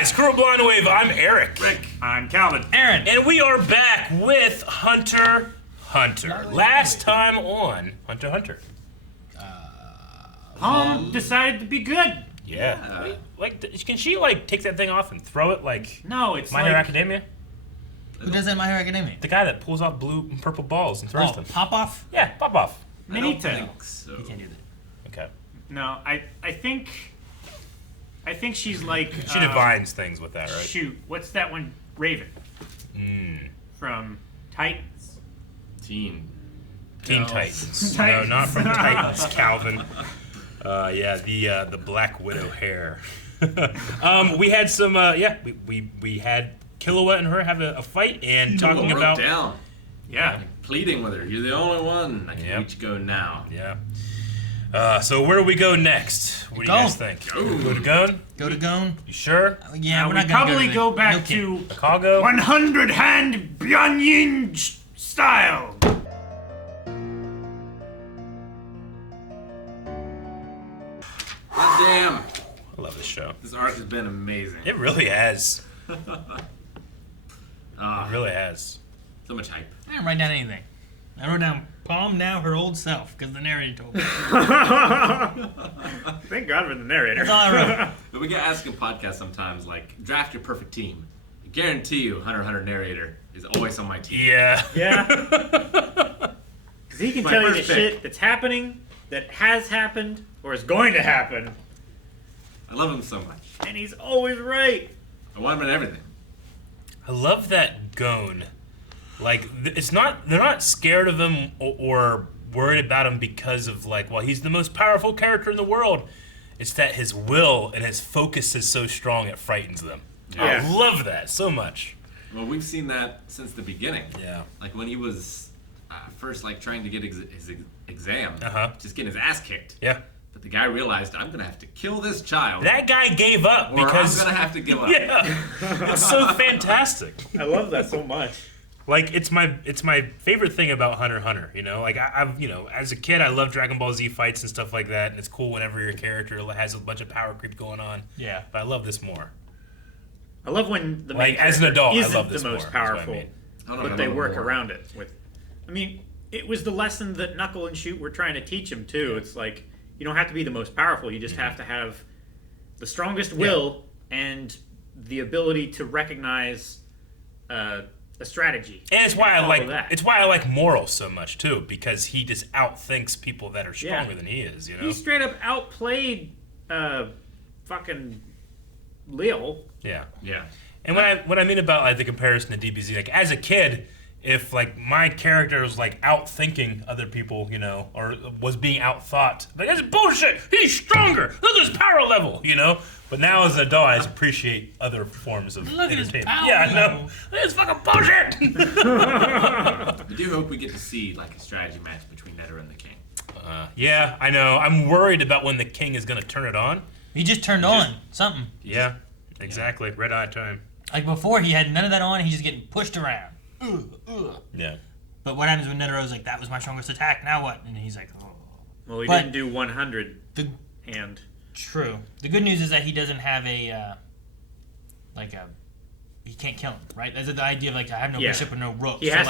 guys, Crew Blind Wave, I'm Eric. Rick. I'm Calvin. Aaron. And we are back with Hunter Hunter. Last time on Hunter Hunter. Palm decided to be good. Yeah. Can she take that thing off and throw it like No, it's My Hero Academia? Who does that in My Hero Academia? The guy that pulls off blue and purple balls and throws them. Pop off? Yeah, pop off. I don't Marietta. think so. You can't do that. Okay. No, I think she's like She divines things with that, right? Shoot, what's that one? Raven Mm. from Titans. Teen Titans. No, Titans. not from Titans, Calvin. The Black Widow hair. We had some, we had Kilowat and her have a fight and talking about... down, Yeah. pleading with her. You're the only one. I can Yep. let you go now. Yeah. So where do we go next? What do you guys think? Go to Gon? Go to Gon? You sure? Yeah, we're we not gonna probably to go the back Milk King. to Chicago? 100 hand Byung style. God damn. I love this show. This arc has been amazing. It really has. It Ah, really has. so much hype. I didn't write down anything. I wrote down Palm now her old self because the narrator told me. Thank God for the narrator. That's all I wrote. But we get asked in podcasts sometimes, like, draft your perfect team. I guarantee you, Hunter x Hunter narrator is always on my team. Yeah. Yeah. Because he can My tell you the first pick. shit that's happening, that has happened, or is going to happen, I love him so much. and he's always right. I want him in everything. I love that Gon. They're not scared of him or worried about him because of he's the most powerful character in the world. It's that his will and his focus is so strong it frightens them. Yeah. I love that so much. Well, we've seen that since the beginning. Yeah. Like when he was first trying to get his exam, just getting his ass kicked. Yeah. But the guy realized, I'm gonna have to kill this child, That guy gave up or because I'm gonna have to give up. yeah, it's so fantastic. I love that so much. It's my favorite thing about Hunter x Hunter. I've as a kid I loved Dragon Ball Z fights and stuff like that, and it's cool whenever your character has a bunch of power creep going on. Yeah. But I love this more. I love when the main As an character adult, I isn't love this the more, most is what I powerful, mean. I don't know but if they I love work him more. around it with. I mean, it was the lesson that Knuckle and Shoot were trying to teach him too. It's like you don't have to be the most powerful. You just have to have the strongest will and the ability to recognize a strategy. And it's why I follow like that. it's why I like Moral so much too, because he just outthinks people that are stronger than he is. He straight up outplayed fucking Lil. Yeah. Yeah. And what I mean about the comparison to DBZ, as a kid, if my character was outthinking other people, or was being outthought, that's bullshit. He's stronger. Look at his power level, But now as an adult, I just appreciate other forms of Look at his entertainment. power Yeah, I know. level. Look at his fucking bullshit. I do hope we get to see a strategy match between Netter and the King. Yeah, I know. I'm worried about when the king is gonna turn it on. He just turned on something. Yeah, exactly. Red eye time. Like before, he had none of that on. He's just getting pushed around. Yeah. But what happens when Netero's like, that was my strongest attack, now what? And he's like, oh. Well, he But- didn't do 100 The, hand. true. The good news is that he doesn't have he can't kill him, right? That's the idea of I have no Yeah. bishop or no rook. He has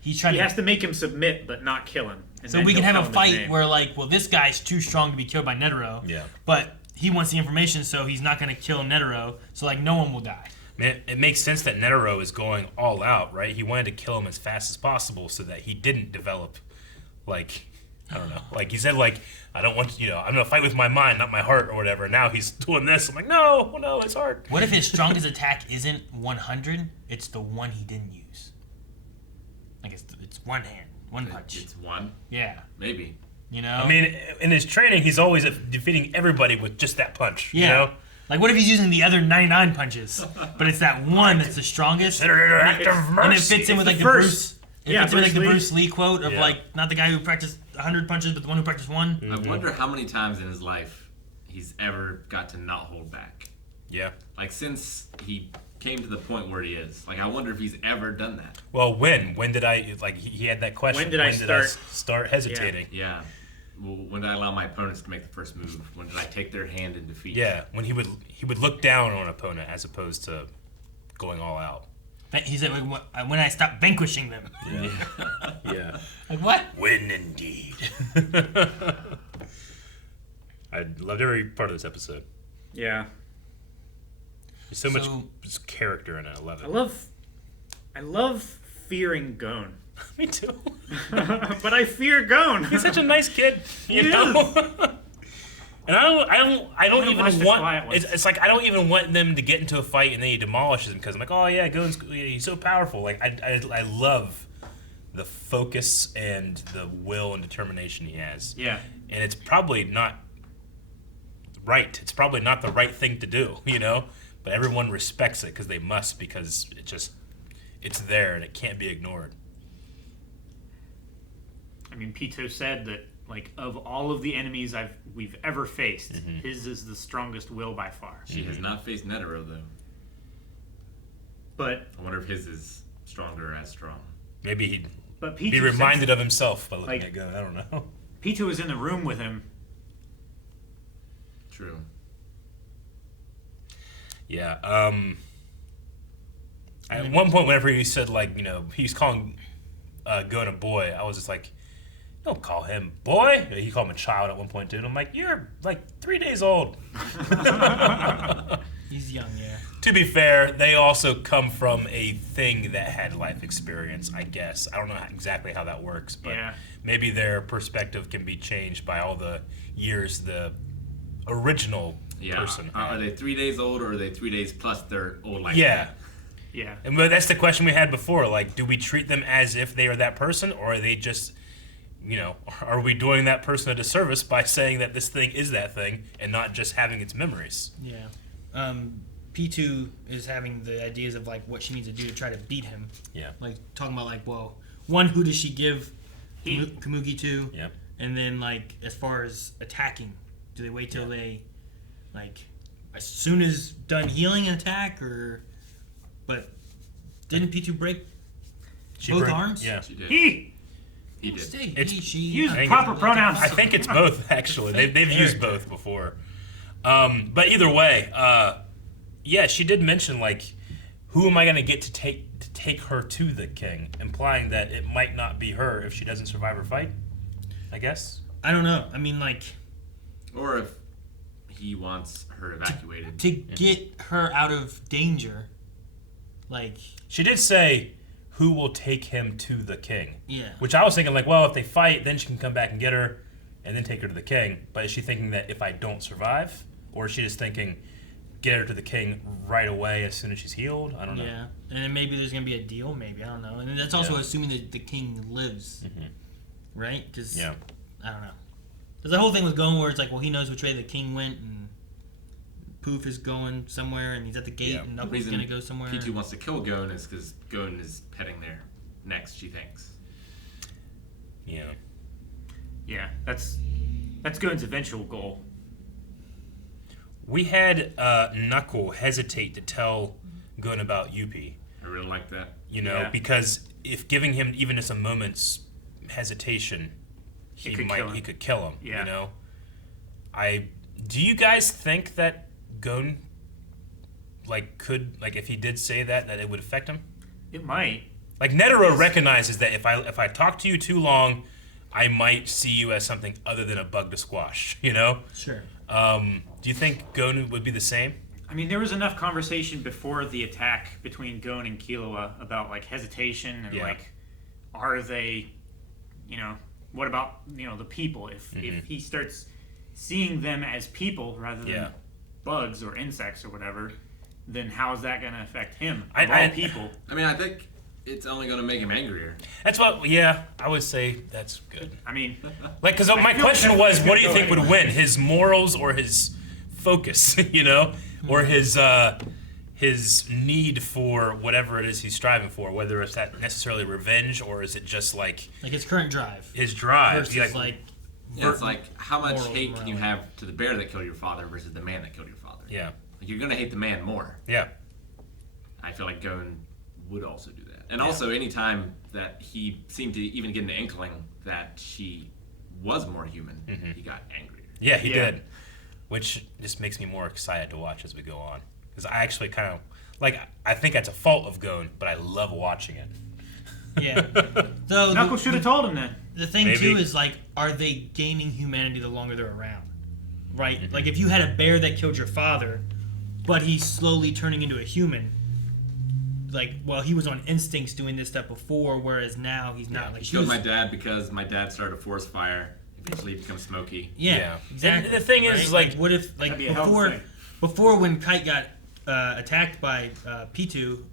he's trying He to. has to make him submit, but not kill him. And So then we can he'll have a tell him his fight name. where this guy's too strong to be killed by Netero. Yeah. But he wants the information, so he's not going to kill Netero. So no one will die. Man, it makes sense that Netero is going all out, right? He wanted to kill him as fast as possible so that he didn't develop, I don't know. He said, I don't want to, I'm going to fight with my mind, not my heart or whatever. Now he's doing this. I'm like, no, it's hard. What if his strongest attack isn't 100? It's the one he didn't use. It's one hand, one punch. It's one, Yeah. maybe. I mean, in his training, he's always defeating everybody with just that punch, Yeah. What if he's using the other 99 punches, but it's that one that's the strongest? Consider it an act of And it mercy. fits in with the the first- Bruce. It yeah, fits in with the Bruce Lee. Bruce Lee quote of Yeah. not the guy who practiced 100 punches, but the one who practiced one. I wonder how many times in his life he's ever got to not hold back. Yeah. Since he came to the point where he is. I wonder if he's ever done that. Well, when did I, he had that question. When did I start hesitating? Yeah. When did I allow my opponents to make the first move? When did I take their hand in defeat? Yeah, when he would look down on an opponent as opposed to going all out. He said, when I stopped vanquishing them. Yeah. Yeah. Like, what? Win indeed. I loved every part of this episode. Yeah. There's so much character in it. I love it. I love fearing Gon. Me too. But I fear Gon. He's such a nice kid, you know. And I don't even want. It's like I don't even want them to get into a fight and then he demolishes him because I'm like, oh yeah, he's so powerful. Like I love the focus and the will and determination he has. Yeah. And it's probably not right. It's probably not the right thing to do, you know. But everyone respects it because they must, because it's there and it can't be ignored. I mean, Pitou said that, like, of all of the enemies we've ever faced, his is the strongest will by far. She has not faced Netero, though. But I wonder if his is stronger or as strong. Maybe he'd Pitou be reminded of himself by looking like, at Gon. I don't know. Pitou was in the room with him. True. Yeah. At one point, whenever he said, like, you know, he was calling Gon a boy, I was just like, don't call him boy. He called him a child at one point, too. And I'm like, you're like 3 days old. He's young, yeah. To be fair, they also come from a thing that had life experience, I guess. I don't know exactly how that works, but maybe their perspective can be changed by all the years the original person had. Are they 3 days old, or are they 3 days plus their old life? Yeah. Yeah. And that's the question we had before. Like, do we treat them as if they are that person, or are they just, you know, are we doing that person a disservice by saying that this thing is that thing and not just having its memories? Yeah. Pitou is having the ideas of, like, what she needs to do to try to beat him. Yeah. Like, talking about, like, well, one, who does she give Kamugi to? Yep. And then, like, as far as attacking, do they wait till they, like, as soon as done healing an attack, or... But didn't Pitou break both arms? Yeah. She did. He did. She used proper pronouns. I think it's both, actually. They've used both before. But either way, yeah, she did mention, like, who am I going to get to take her to the king, implying that it might not be her if she doesn't survive her fight, I guess. I don't know. I mean, like... Or if he wants her evacuated. To get her out of danger, like... She did say, who will take him to the king? Yeah. Which I was thinking, like, well, if they fight, then she can come back and get her and then take her to the king. But is she thinking that if I don't survive? Or is she just thinking, get her to the king right away as soon as she's healed? I don't know. Yeah. And then maybe there's going to be a deal, maybe. I don't know. And that's also assuming that the king lives. Right? Because, I don't know. There's the whole thing with Gon where it's like, well, he knows which way the king went, and Poof is going somewhere, and he's at the gate, and Knuckles is going to go somewhere. Pitou wants to kill Gon is because Gon is heading there next, she thinks. Yeah. Yeah, that's Gon's eventual goal. We had Knuckle hesitate to tell Gon about Yuppie. I really like that. You know, because if giving him even just a moment's hesitation, he could kill him. Yeah. You know, do you guys think that Gon, like, could, like, if he did say that it would affect him? It might. Like, Netero recognizes that if I talk to you too long, I might see you as something other than a bug to squash. You know. Sure. Do you think Gon would be the same? I mean, there was enough conversation before the attack between Gon and Killua about, like, hesitation and like, are they, you know, what about, you know, the people? If he starts seeing them as people rather than bugs or insects or whatever, then how is that going to affect him? All people. I mean, I think it's only going to make him angrier. That's what. Yeah, I would say that's good. I mean, like, because my question was, what do you think would win, his morals or his focus? You know, or his need for whatever it is he's striving for, whether it's that necessarily revenge or is it just like his current drive. His drive. Versus, like it's like, how much moral hate can you have to the bear that killed your father versus the man that killed your father? Yeah. Like, you're going to hate the man more. Yeah. I feel like Gon would also do that. And also, anytime that he seemed to even get an inkling that she was more human, he got angrier. Yeah, he did. Which just makes me more excited to watch as we go on. Because I actually kind of, like, I think that's a fault of Gon, but I love watching it. Yeah. So Knuckles should have told him that. The thing, too, is, like, are they gaining humanity the longer they're around? Right? Like, if you had a bear that killed your father, but he's slowly turning into a human, like, well, he was on instincts doing this stuff before, whereas now he's not. Like, he killed my dad because my dad started a forest fire. Eventually he becomes Smokey. Yeah, exactly. And the thing is, like, what if, like, before when Kite got attacked by Pitou,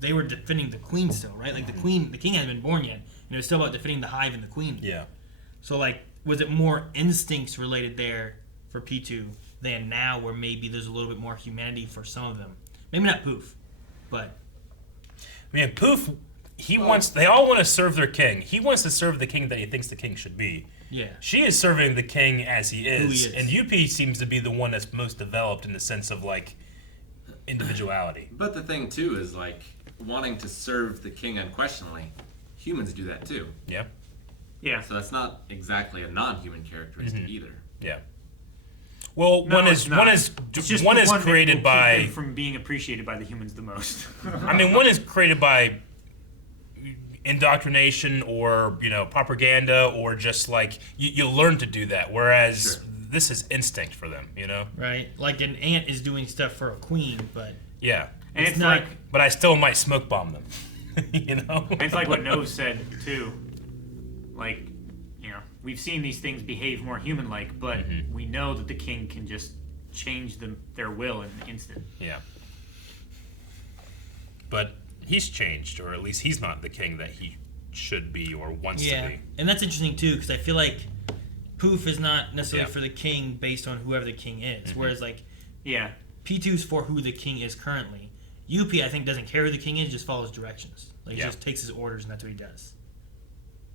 they were defending the queen still, right? Like, the king hadn't been born yet, and it was still about defending the hive and the queen. Yeah. So, like, was it more instincts related there for Pitou than now, where maybe there's a little bit more humanity for some of them? Maybe not Poof, but Man, Poof, they all want to serve their king. He wants to serve the king that he thinks the king should be. yeah, She is serving the king as he is. Who he is. And UP seems to be the one that's most developed in the sense of, like, individuality. But the thing too is, like, wanting to serve the king unquestionably, humans do that too. Yeah? Yeah. So that's not exactly a non-human characteristic either. Yeah. Well, No, one it's is not. It's just the one created that will keep by them from being appreciated by the humans the most. I mean, one is created by indoctrination or, propaganda or just like you learn to do that, whereas this is instinct for them, right. Like an ant is doing stuff for a queen, but Yeah. And it's not- like But I still might smoke bomb them. it's like what Nose said too. Like, we've seen these things behave more human-like, but we know that the king can just change their will in an instant. Yeah. But he's changed, or at least he's not the king that he should be or wants to be. And that's interesting too, because I feel like Poof is not necessarily for the king based on whoever the king is, whereas like Yeah. P2's for who the king is currently. UP, I think, doesn't care who the king is, just follows directions. Like, he just takes his orders, and that's what he does.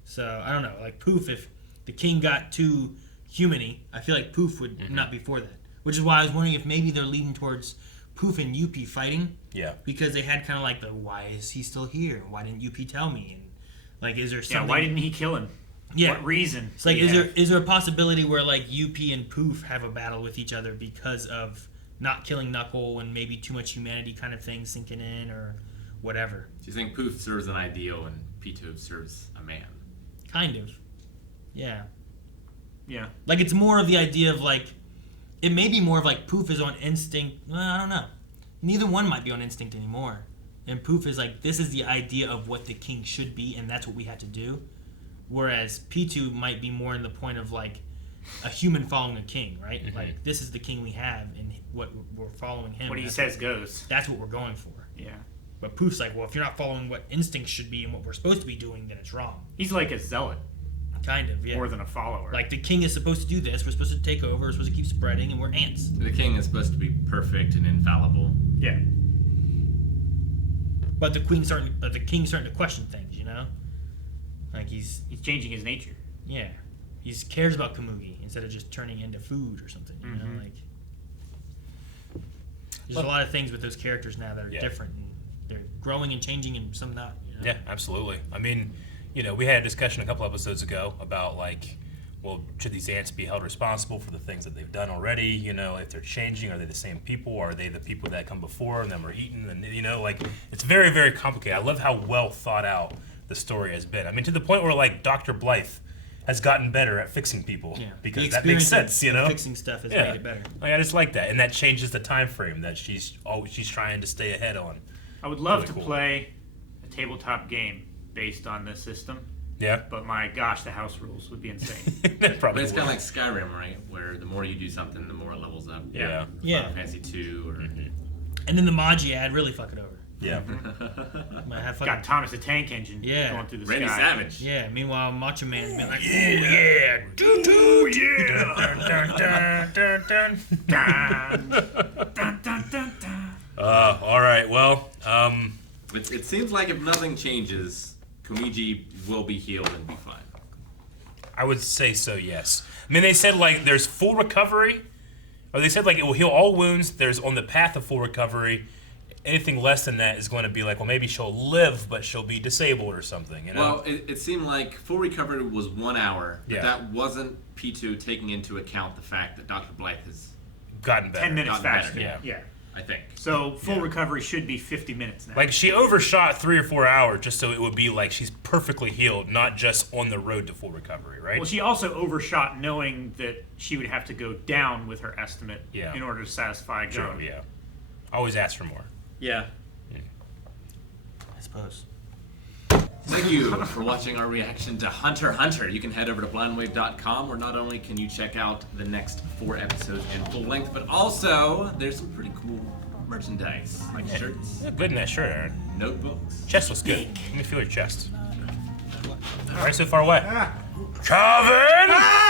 So, I don't know. Like, Poof, if the king got too human-y, I feel like Poof would not be for that. Which is why I was wondering if maybe they're leading towards Poof and UP fighting. Yeah. Because they had kind of like why is he still here? Why didn't UP tell me? And, like, is there something... Yeah, why didn't he kill him? Yeah. What reason? It's like, is there a possibility where, like, UP and Poof have a battle with each other because of not killing Knuckle and maybe too much humanity kind of thing sinking in or whatever? Do you think Poof serves an ideal and Pitou serves a man? Kind of. Yeah. Yeah. Like, it's more of the idea of, like, it may be more of, like, Poof is on instinct. Well, I don't know. Neither one might be on instinct anymore. And Poof is like, this is the idea of what the king should be, and that's what we have to do. Whereas Pitou might be more in the point of, like, a human following a king, right? Like, this is the king we have, and what we're following him. What he says goes. That's what we're going for. Yeah. But Poof's like, well, if you're not following what instincts should be and what we're supposed to be doing, then it's wrong. He's like a zealot Kind of, yeah. more than a follower. Like, the king is supposed to do this, we're supposed to take over, we're supposed to keep spreading, and we're ants. The king is supposed to be perfect and infallible. Yeah. But the king's starting to question things, Like, he's changing his nature. yeah. He cares about Kamugi instead of just turning into food or something, like... There's a lot of things with those characters now that are different, and they're growing and changing, and some not. Yeah, absolutely. I mean, we had a discussion a couple episodes ago about, like, well, should these ants be held responsible for the things that they've done already? If they're changing, are they the same people? Are they the people that come before and then were eaten? And, like, it's very, very complicated. I love how well thought out the story has been. I mean, to the point where, like, Dr. Blythe has gotten better at fixing people. Yeah. Because that makes sense, Fixing stuff has made it better. Like, I just like that. And that changes the time frame that she's trying to stay ahead on. I would love Really to cool. play a tabletop game based on this system, Yeah. but my gosh, the house rules would be insane. That probably But it's kind of would. like Skyrim, right? Where the more you do something, the more it levels up. Yeah. Yeah. Final Fantasy 2 or... And then the Magi ad really fuck it over. Yeah. Might have Got Thomas the Tank Engine going through the Randy sky. Savage. Yeah, meanwhile, Macho Man's been like, Yeah. Ooh, yeah. Dun, dun, dun, dun. Dun, dun, dun, dun, dun. All right. Well, It seems like if nothing changes, Komiji will be healed and be fine. I would say so, yes. I mean, they said, like, there's full recovery, or they said, like, it will heal all wounds. There's on the path of full recovery, anything less than that is going to be like, well, maybe she'll live, but she'll be disabled or something. You know? Well, it seemed like full recovery was 1 hour, but Yeah. that wasn't Pitou taking into account the fact that Dr. Blythe has, gotten better. 10 minutes Gotten better, faster. yeah. Yeah. I think. So full recovery should be 50 minutes now. Like she overshot 3 or 4 hours just so it would be like she's perfectly healed, not just on the road to full recovery, right? Well, she also overshot knowing that she would have to go down with her estimate Yeah. in order to satisfy True, Gon. yeah. Always ask for more. Yeah. I suppose. Thank you for watching our reaction to Hunter x Hunter. You can head over to blindwave.com where not only can you check out the next 4 episodes in full length, but also there's some pretty cool merchandise, like shirts, Yeah, good in that shirt, Aaron. notebooks. Chest looks good. Let me feel your chest. All right, so far what? Calvin!